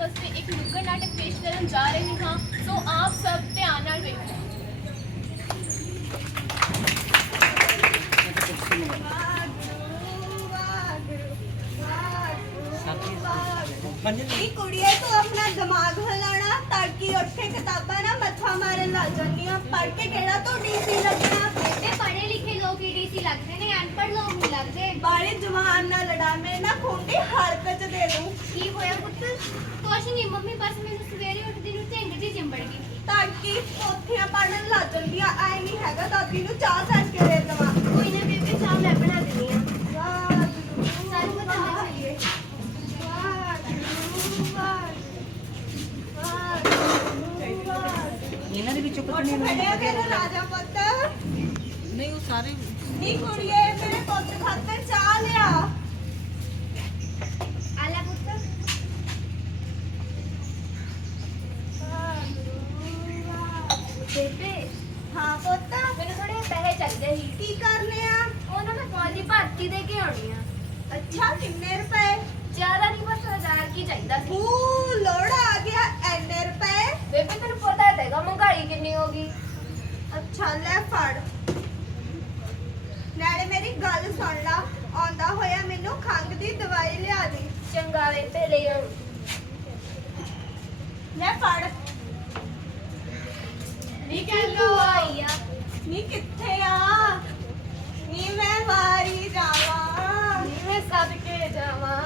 ਵਾਸਤੇ ਇੱਕ ਨੁੱਕੜ ਨਾਟਕ ਪੇਸ਼ ਕਰਨ ਜਾ ਰਹੀ ਹਾਂ ਸੋ ਆਪ ਸਭ ਧਿਆਨ ਨਾਲ ਵੇਖੋ ਨੀ ਕੁੜੀਏ ਤੂੰ ਆਪਣਾ ਦਿਮਾਗ ਹਿਲਾਣਾ ਤੜਕੀ ਉੱਠ ਕੇ ਕਿਤਾਬਾਂ ਨਾ ਮੱਥਾ ਮਾਰਨ ਲੱਗ ਜਾਂਦੀਆਂ ਪੜ ਕੇ ਕਿਹੜਾ ਤੂੰ ਡੀਸੀ ਲੱਗਣਾ ਤੇ ਪੜ੍ਹੇ ਲਿਖੇ ਲੋਕ ਹੀ ਡੀਸੀ ਲੱਗਦੇ ਨੇ? ਅਨਪੜ੍ਹ ਲੋਕ ਨਹੀਂ ਲੱਗਦੇ। ਬਾਰੇ ਜਵਾਨ ਨਾਲ ਲੜਾਵੇਂ ਨਾ ਖੁੰਡੀ ਹਲਕ ਚ ਦੇ ਦੂੰ। ਕੀ ਹੋਇਆ ਪੁੱਤ? ਕੁਛ ਨਹੀਂ ਮੰਮੀ ਬਸ ਮੈਨੂੰ ਸਵੇਰੇ ਉੱਠਦੀ ਨੂੰ ਢਿੰਗ ਦੀ ਚਿੰਬੜ ਗਈ ਤੜਕੀ ਪੋਥੀਆਂ ਪੜਨ ਲੱਗ ਜਾਂਦੀਆਂ? ਐ ਨਹੀਂ ਹੈਗਾ ਦਾਦੀ ਨੂੰ ਚਾਹ ਸੱਜ ਕੇ ਦੇ ਦਵਾਂ। ਕੋਈ ਨਾ ਬੇਬੇ ਚਾਹ ਮੈਂ ਬਣਾ ਦਿੰਦੀ ਆ ਵਾਹਿਗੁਰੂ, ਚੱਲ ਪੁੱਤ ਅੰਦਰ ਚੱਲੀਏ ਵਾਹਿਗੁਰੂ, ਵਾਹਿਗੁਰੂ, ਵਾਹਿਗੁਰੂ। ਇਹਨਾਂ ਦੇ ਵਿੱਚੋਂ ਉੱਠ ਕੱਢਣੇ ਖੜਿਆ ਤੇਰਾ ਰਾਜਾ ਪੁੱਤ। ਨਹੀਂ ਉਹ ਸਾਰੇ ਨੀ ਕੁੜੀਏ ਮੇਰੇ ਪੁੱਤ ਖਾਤਰ ਚਾਹ ਲਿਆ। ਆ ਲੈ ਪੁੱਤ। ਬੇਬੇ ਹਾਂ ਪੁੱਤ ਮੈਨੂੰ ਥੋੜੇ ਪੈਸੇ ਚਾਹੀਦੇ ਸੀ। ਕੀ ਕਰਨੇ ਆ? ਉਹਨਾਂ ਮੈਂ ਫੌਜੀ ਭਰਤੀ ਦੇ ਕੇ ਆਉਣੀ ਆ। ਅੱਛਾ ਕਿੰਨੇ ਰੁਪਏ ਜ਼ਿਆਦਾ ਨਹੀਂ ਬਸ 1000 ਕੀ ਚਾਹੀਦਾ ਸੀ ਉਹ ਲੋੜ ਆ ਗਿਆ ਐਨੇ ਰੁਪਏ ਬੇਬੇ ਤੈਨੂੰ ਪਤਾ ਹੈਗਾ ਮਹਿੰਗਾਈ ਕਿੰਨੀ ਹੋ ਗਈ ਅੱਛਾ ਲੈ ਫੜ ਨਾਲੇ ਮੇਰੀ ਗੱਲ ਸੁਣ ਲਾ ਆਉਂਦਾ ਹੋਇਆ ਮੈਨੂੰ ਖੰਗ ਦੀ ਦਵਾਈ ਲਿਆ ਦੇ ਚੰਗਾ ਵੇ ਤੇ ਲੈ ਆਉਂ ਲੈ ਫੜ ਨੀ ਤੂੰ ਆਈ ਆ ਨੀ ਕਿੱਥੇ ਆ ਨੀ ਮੈਂ ਵਾਰੀ ਜਾਵਾਂ ਨੀ ਮੈਂ ਸਦਕੇ ਜਾਵਾਂ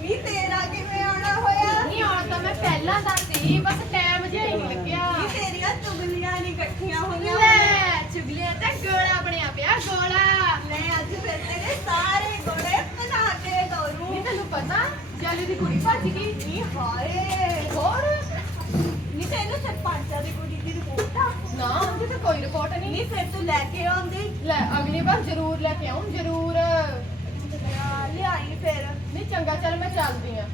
ਨੀ ਤੇਰਾ ਕਿਵੇਂ ਆਉਣਾ ਹੋਇਆ ਨੀ ਹੁਣ ਤਾਂ ਮੈਂ ਪਹਿਲਾਂ ਦੱਸਦੀ ਬਸ ਟਾਈਮ ਜਿਹਾ ਹੀ ਨਹੀਂ ਲੱਗਿਆ ਨੀ ਤੇਰੀਆਂ ਚੁਗਲੀਆਂ ਨਹੀਂ ਇਕੱਠੀਆਂ ਹੋਈਆਂ ਲੈ ਚੁਗਲੀਆਂ ਤਾਂ ਗੋਲਾ ਬਣਿਆ ਪਿਆ ਗੋਲਾ ਮੈਂ ਅੱਜ ਫਿਰ ਤੇਰੇ ਸਾਰੇ ਗੋੜੇ ਬਣਾ ਕੇ ਨੀ ਦੋਰੂ ਤੈਨੂੰ ਪਤਾ ਜਾਲੀ ਦੀ ਕੁੜੀ ਭੱਜ ਗਈ। ਨੀ ਹਾਏ ਹੋਰ? ਨੀ ਤੈਨੂੰ ਸਰਪੰਚਾਂ ਦੀ ਕੁੜੀ ਦੀ ਰਿਪੋਰਟ ਆ। ਨਾ ਉਹਦੀ ਤਾਂ ਕੋਈ ਰਿਪੋਰਟ ਨੀ ਨਹੀਂ ਫਿਰ ਤੂੰ ਲੈ ਕੇ ਆਉਂਦੀ। ਲੈ ਅਗਲੀ ਵਾਰ ਜ਼ਰੂਰ ਲੈ ਕੇ ਆਉਂ ਜ਼ਰੂਰ। ਲਿਆਈ ਫਿਰ। ਨਹੀਂ ਚੰਗਾ ਚੱਲ ਮੈਂ ਚੱਲਦੀ ਆ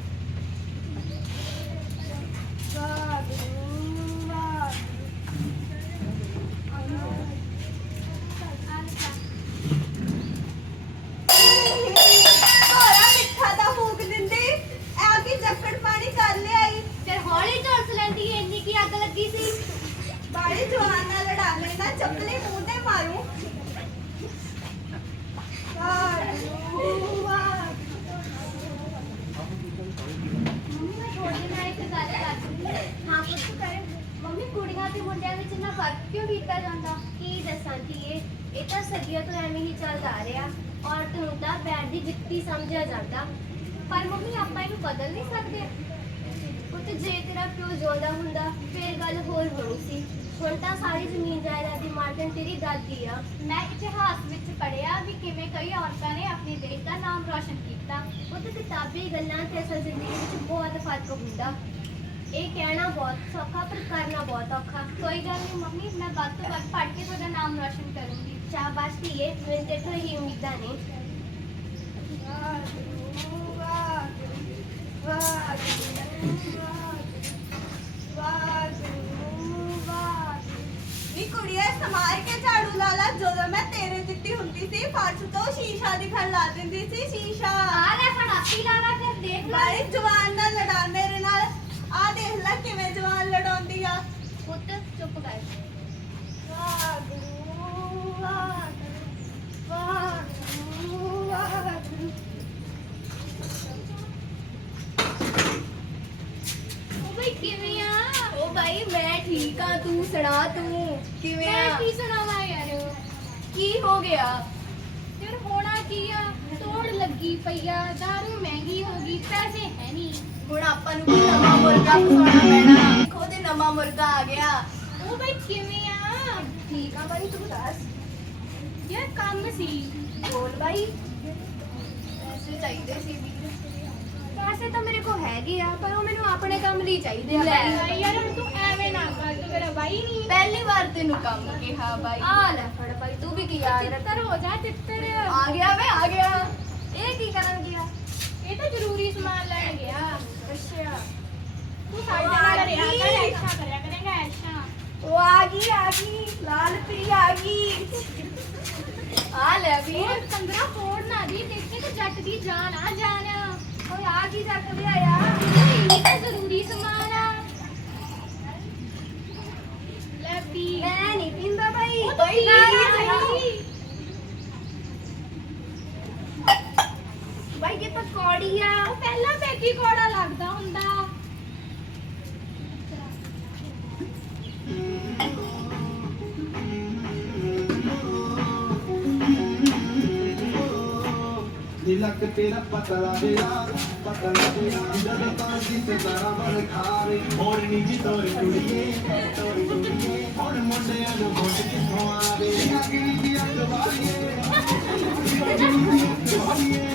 ਵਾਹਿਗੁਰੂ, ਵਾਹਿਗੁਰੂ। ਘੋੜਾ ਮਿੱਠਾ ਦਾ ਫੂਕ ਦਿੰਦੀ ਐ ਕੀ ਜੱਕੜ ਪਾਣੀ ਕਰ ਲਿਆਈ ਫਿਰ ਹੌਲੀ ਝੋਲ ਲੈਂਦੀ ਇੰਨੀ ਕੀ ਅੱਗ ਲੱਗੀ ਸੀ ਬਾੜੀ ਜਵਾਨ ਨਾਲ ਲੜਾ ਲੈਣਾ ਚੱਪਲੇ ਮੂੰਹ ਤੇ ਮਾਰੂ ਵਾਹਿਗੁਰੂ, ਵਾਹਿਗੁਰੂ। ਮੰਮੀ ਮੈਂ ਤੁਹਾਡੇ ਨਾਲ ਇੱਕ ਗੱਲ ਕਰਨੀ ਹੈ ਹਾਂ ਪੁੱਤ ਕਰ ਮੰਮੀ ਕੁੜੀਆਂ ਤੇ ਮੁੰਡਿਆਂ ਵਿੱਚ ਨਾ ਫ਼ਰਕ ਕਿਉਂ ਕੀਤਾ ਜਾਂਦਾ ਕੀ ਦੱਸਾਂ ਧੀਏ ਇਹ ਤਾਂ ਸਦੀਆਂ ਤੋਂ ਐਵੇਂ ਹੀ ਚੱਲਦਾ ਆ ਰਿਹਾ ਔਰਤ ਨੂੰ ਤਾਂ ਪੈਰ ਦੀ ਜੁੱਤੀ ਸਮਝਿਆ ਜਾਂਦਾ। ਪਰ ਮੰਮੀ, ਆਪਾਂ ਇਹਨੂੰ ਬਦਲ ਨਹੀਂ ਸਕਦੇ। ਪੁੱਤ, ਜੇ ਤੇਰਾ ਪਿਓ ਜਿਉਂਦਾ ਹੁੰਦਾ, ਫੇਰ ਗੱਲ ਹੋਰ ਹੋਣੀ ਸੀ। ਹੁਣ ਤਾਂ ਸਾਰੀ ਜ਼ਮੀਨ ਜਾਇਦਾਦ ਦੀ ਮਾਲਕਣ ਤੇਰੀ ਦਾਦੀ ਆ। ਮੈਂ ਇਤਿਹਾਸ ਵਿੱਚ ਪੜ੍ਹਿਆ ਵੀ ਕਿਵੇਂ ਕਈ ਔਰਤਾਂ ਨੇ ਆਪਣੇ ਦੇਸ਼ ਦਾ ਨਾਮ ਰੌਸ਼ਨ ਕੀਤਾ। ਉਹ ਤੇ ਕਿਤਾਬੀ ਗੱਲਾਂ ਤੇ ਅਸਲ ਜ਼ਿੰਦਗੀ ਵਿੱਚ ਬਹੁਤ ਫ਼ਰਕ ਹੁੰਦਾ। ਇਹ ਕਹਿਣਾ ਬਹੁਤ ਸੌਖਾ ਪਰ ਕਰਨਾ ਬਹੁਤ ਔਖਾ। ਕੋਈ ਗੱਲ ਨਹੀਂ ਮੰਮੀ ਮੈਂ ਵੱਧ ਤੋਂ ਵੱਧ ਪੜ੍ਹ ਕੇ ਤੁਹਾਡਾ ਨਾਮ ਰੌਸ਼ਨ ਕਰੂੰਗੀ। ਸ਼ਾਬਾਸ਼ ਧੀਏ ਮੈਨੂੰ ਤੇ ਤੋਂ ਹੀ ਉਮੀਦਾਂ ਨੇ। ਵਾਹਿਗੁਰੂ, ਵਾਹਿਗੁਰੂ, ਵਾਹਿਗੁਰੂ, ਵਾਹਿਗੁਰੂ, ਵਾਹਿਗੁਰੂ। ਨੀ ਕੁੜੀਏ ਸਮਾਰ ਕੇ ਝਾੜੂ ਲਾ ਲਾ। ਜਦੋਂ ਮੈਂ ਤੇਰੇ ਦਿੱਤੀ ਹੁੰਦੀ ਸੀ ਫਰਸ਼ ਤੋਂ ਸ਼ੀਸ਼ਾ ਦਿਖਣ ਲਾ ਦਿੰਦੀ ਸੀ ਸ਼ੀਸ਼ਾ। ਆ ਲੈ ਫੜਾਤੀ ਲਾਣਾ ਫਿਰ ਦੇਖ ਲੈ। ਬਾਈ ਨਾਲ ਆ ਕਿਵੇਂ ਜਵਾਨ ਲੜਾਉਂਦੀ ਆ? ਪੁੱਤ ਚੁੱਪ ਕਰ। ਵਾਹਿਗੁਰੂ, ਵਾਹਿਗੁਰੂ, ਵਾਹਿਗੁਰੂ, ਵਾਹਿਗੁਰੂ। ਉਹ ਬਈ ਕਿਵੇਂ ਆ? ਓ ਬਾਈ ਮੈਂ ਠੀਕ ਆ ਤੂੰ ਸੁਣਾ ਤੂੰ। ਕਿਵੇਂ ਮੈਂ ਆ? ਕੀ ਸੁਣਾਵਾਂ ਯਾਰ? ਕੀ ਹੋ ਗਿਆ? ਯਾਰ ਹੋਣਾ ਕੀ ਆ? ਤੋੜ ਲੱਗੀ ਪਈਆ ਦਾਰੂ ਮਹਿੰਗੀ ਹੋ ਗਈ ਪੈਸੇ ਹੈ ਨਹੀਂ ਹੁਣ ਆਪਾਂ ਨੂੰ ਕੋਈ ਨਵਾਂ ਮੁਰਗਾ ਫਸਾਉਣਾ ਪੈਣਾ? ਦੇਖੋ ਤੇ ਨਵਾਂ ਮੁਰਗਾ ਆ ਗਿਆ। ਉਹ ਬਈ ਕਿਵੇਂ ਆ? ਠੀਕ ਆ ਬਾਈ ਤੂੰ ਦੱਸ। ਯਾਰ ਕੰਮ ਸੀ। ਬੋਲ ਬਾਈ। ਪੈਸੇ ਚਾਹੀਦੇ ਸੀ ਵੀਰ ਪੈਸੇ ਤਾਂ ਮੇਰੇ ਕੋਲ ਹੈਗੇ ਆ ਪਰ ਉਹ ਮੈਨੂੰ ਆਪਣੇ ਕੰਮ ਲਈ ਚਾਹੀਦੇ ਆ ਲੈ। ਬਾਈ। ਯਾਰ ਹੁਣ ਤੂੰ ਐਵੇਂ ਨਾ ਕਰ ਤੂੰ ਮੇਰਾ ਬਾਈ ਨਹੀਂ। ਪਹਿਲੀ ਵਾਰ ਤੈਨੂੰ ਕੰਮ ਕਿਹਾ ਬਾਈ। ਆ ਲੈ ਫੜ ਬਾਈ ਤੂੰ ਵੀ ਕੀ ਯਾਦ ਰੱਖ। ਤਿੱਤਰ ਹੋ ਜਾ ਤਿੱਤਰ ਆ ਗਿਆ ਵੇ ਆ ਗਿਆ। ਇਹ ਕੀ ਕਰਨ ਗਿਆ? ਇਹ ਤਾਂ ਜ਼ਰੂਰੀ ਸਮਾਨ ਲੈਣ ਗਿਆ। अच्छा तू साइड में लड़े आकर ऐसा करेगा करेगा ऐसा वो आ गई आ गई लाल प्री आ गई हाल है। अभी कंगरा फोड़ ना दी देखने को जट दी जान आ जान ओए आ की जट भी आया ये तो ज़रूरी सामान आ ले पी मैं नहीं पींदा भाई भाई ਜੇ ਪਕੌੜੀ ਆ, ਉਹ ਪਹਿਲਾਂ ਬੇਕੀ ਕੋੜਾ ਲੱਗਦਾ ਹੁੰਦਾ। ਲੱਕ ਤੇਰਾ ਪਤਲਾ ਤੇਰਾ ਪਤਲਾ ਤੇਰਾ ਜਦੋਂ ਤਾਂ ਜਿੱਤੇ ਤਾਰਾ ਬਣ ਖਾ ਰਹੀ ਹੋਰ ਨੀ ਜੀ ਤੋਰ ਕੁੜੀਏ ਤੋਰ ਕੁੜੀਏ ਹੁਣ ਮੁੰਡਿਆਂ ਨੂੰ ਘੁੱਟ ਕਿਥੋਂ ਆਵੇ? ਅਗਲੀ ਦੀ ਅਗਵਾਈਏ ਅਗਲੀ ਦੀ ਅਗਵਾਈਏ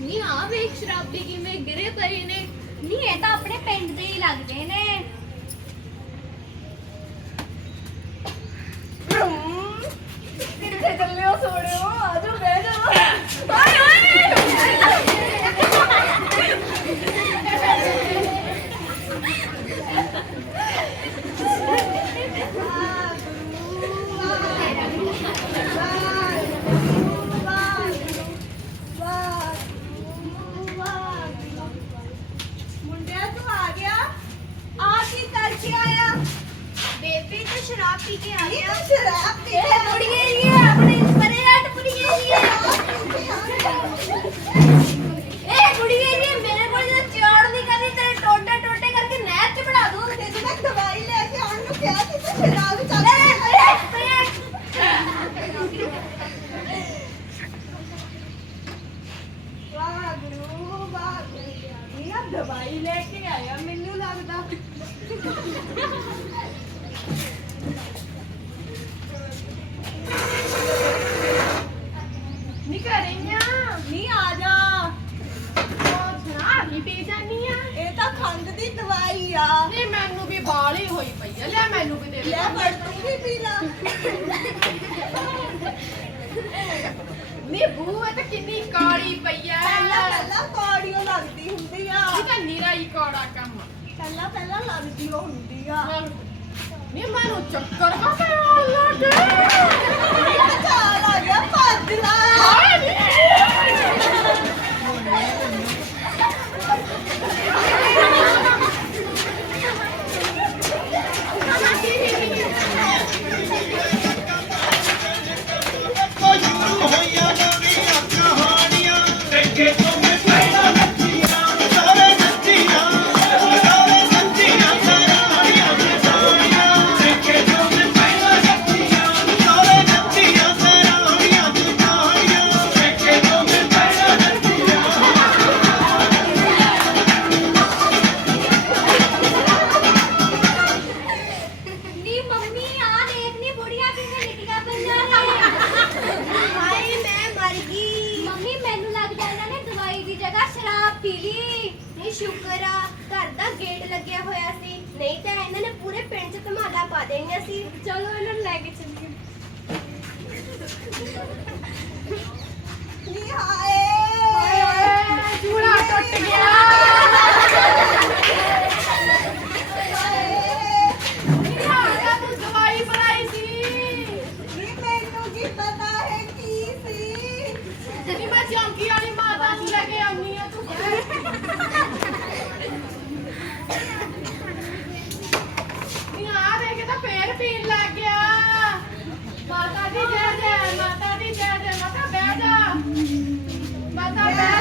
ਨੀ ਆ ਵੇਖ ਸ਼ਰਾਬੀ ਕਿਵੇਂ ਗਿਰੇ ਪਏ ਨੇ। ਨੀ ਇਹ ਤਾਂ ਆਪਣੇ ਪਿੰਡ ਦੇ ਹੀ ਲੱਗਦੇ ਨੇ। ਪਹਿਲਾਂ ਲੱਗਦੀ ਉਹ ਹੁੰਦੀ ਆ। ਨਹੀਂ ਮੈਨੂੰ ਚੱਕਰ ਕਾ ਪਿਆ ਲੱਗੇ ਚਾਲਾ ਜਾਂ ਪਾਦਲਾ ਹਾਏ ਨੀ। ਪੀਲੀ। ਨਹੀਂ ਸ਼ੁਕਰ ਆ ਘਰ ਦਾ ਗੇਟ ਲੱਗਿਆ ਹੋਇਆ ਸੀ। ਨਹੀਂ ਤਾਂ ਇਹਨਾਂ ਨੇ ਪੂਰੇ ਪਿੰਡ 'ਚ ਧਮਾਲਾ ਪਾ ਦੇਣਾ ਸੀ। ਚਲੋ ਇਹਨਾਂ ਨੂੰ ਲੈ ਕੇ ਚੱਲੀਏ। ਨੀ ਹਾਏ ਹਾਏ ਜੂੜਾ ਟੁੱਟ ਗਿਆ।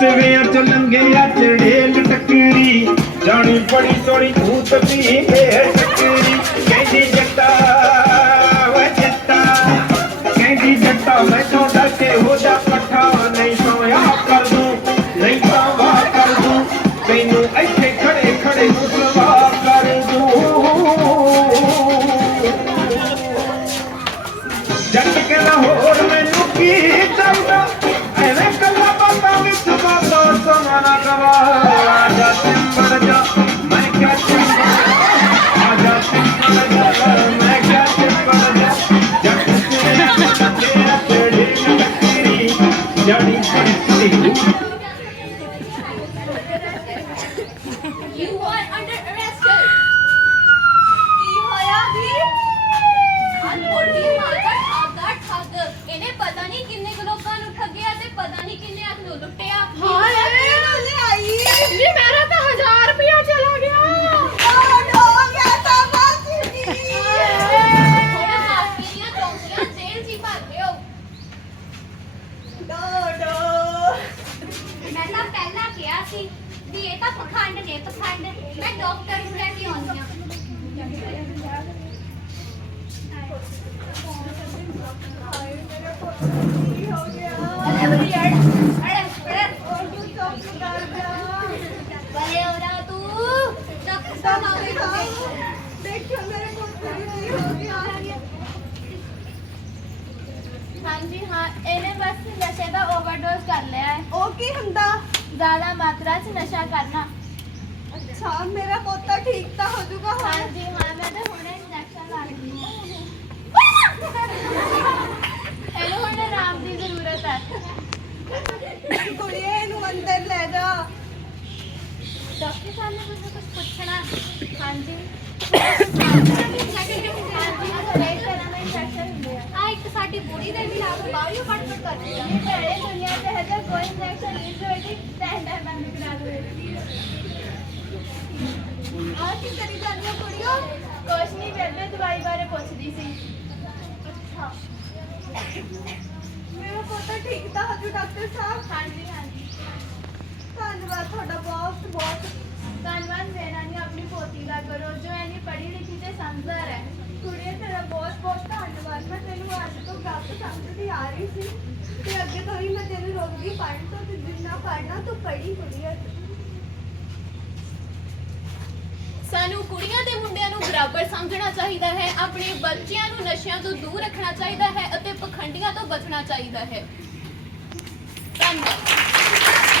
ਸੱਤਵੇਂ ਚ ਲੰਘਿਆ ਚੜੇਲ ਟੱਕਰੀ ਜਾਣੀ ਬੜੀ ਸੋਹਣੀ ਭੂਤ ਦੀ ਭੇਟ। ਅੱਛਾ ਮੇਰਾ ਪੋਤਾ ਠੀਕ ਤਾਂ ਹੋ ਜਾਊਗਾ ਹੁਣ। ਹਾਂਜੀ ਹਾਂ ਮੈਂ ਤਾਂ ਹੁਣੇ ਇੰਜੈਕਸ਼ਨ ਲਾ ਲਈ ਇਹਨੂੰ ਹੁਣ ਆਰਾਮ ਦੀ ਜ਼ਰੂਰਤ ਹੈ ਕੁੜੀਏ ਇਹਨੂੰ ਅੰਦਰ ਲੈ ਜਾ। ਡਾਕਟਰ ਸਾਹਿਬ ਨੇ ਮੈਨੂੰ ਕੁਝ ਪੁੱਛਣਾ? ਹਾਂਜੀ। ਇੰਜੈਕਸ਼ਨ ਹਾਂਜੀ ਹਰੇਕ ਤਰ੍ਹਾਂ ਦੇ ਇੰਜੈਕਸ਼ਨ ਹੁੰਦੇ ਆ ਆ ਇੱਕ ਸਾਡੀ ਬੁੜੀ ਦੇ ਵੀ ਲਾਭ ਬਾਹਰੋਂ ਪੜ ਪੜ ਕਰਦੀ ਆ ਇਹ ਭੈੜੇ ਦੁਨੀਆ ਤੇ ਹਜੇ ਕੋਈ ਇੰਜੈਕਸ਼ਨ ਨਹੀਂ ਹੋਏਗੀ ਟੈਨ ਟੈਨ ਬੰਦ ਕਰਾ ਦੋ ਆ ਕੀ ਕਰੀ ਜਾਂਦੀ ਹੋ ਕੁੜੀਓ? ਕੁਛ ਨਹੀਂ ਬੇਬੇ ਦਵਾਈ ਬਾਰੇ ਪੁੱਛਦੀ ਸੀ। ਅੱਛਾ। ਮੇਰਾ ਪੋਤਾ ਠੀਕ ਤਾਂ ਹੋ ਜਾਊ ਡਾਕਟਰ ਸਾਹਿਬ? ਹਾਂਜੀ ਹਾਂਜੀ। ਧੰਨਵਾਦ ਤੁਹਾਡਾ ਬਹੁਤ ਬਹੁਤ। ਧੰਨਵਾਦ ਮੇਰਾ ਨਹੀਂ ਆਪਣੀ ਪੋਤੀ ਦਾ ਕਰੋ। ਜੋ ਐਨੀ ਪੜ੍ਹੀ ਲਿਖੀ ਤੇ ਸਮਝਦਾਰ ਹੈ। ਕੁੜੀਏ ਤੇਰਾ ਬਹੁਤ ਬਹੁਤ ਧੰਨਵਾਦ। ਮੈਂ ਤੈਨੂੰ ਅੱਜ ਤੋਂ ਗਲਤ ਸਮਝਦੀ ਆ ਰਹੀ ਸੀ। ਤੇ ਅੱਗੇ ਤੋਂ ਹੀ ਮੈਂ ਤੈਨੂੰ ਰੋਕਦੀ ਪੜ੍ਹਨ ਤੋਂ ਤੇ ਜਿੰਨਾ ਪੜ੍ਹਨਾ ਤੂੰ ਪੜ੍ਹੀ ਕੁੜੀਏ। ਸਾਨੂੰ ਕੁੜੀਆਂ ਤੇ ਮੁੰਡਿਆਂ ਨੂੰ ਬਰਾਬਰ ਸਮਝਣਾ ਚਾਹੀਦਾ ਹੈ, ਆਪਣੇ ਬੱਚਿਆਂ ਨੂੰ ਨਸ਼ਿਆਂ ਤੋਂ ਦੂਰ ਰੱਖਣਾ ਚਾਹੀਦਾ ਹੈ ਅਤੇ ਪਖੰਡੀਆਂ ਤੋਂ ਬਚਣਾ ਚਾਹੀਦਾ ਹੈ। ਧੰਨਵਾਦ।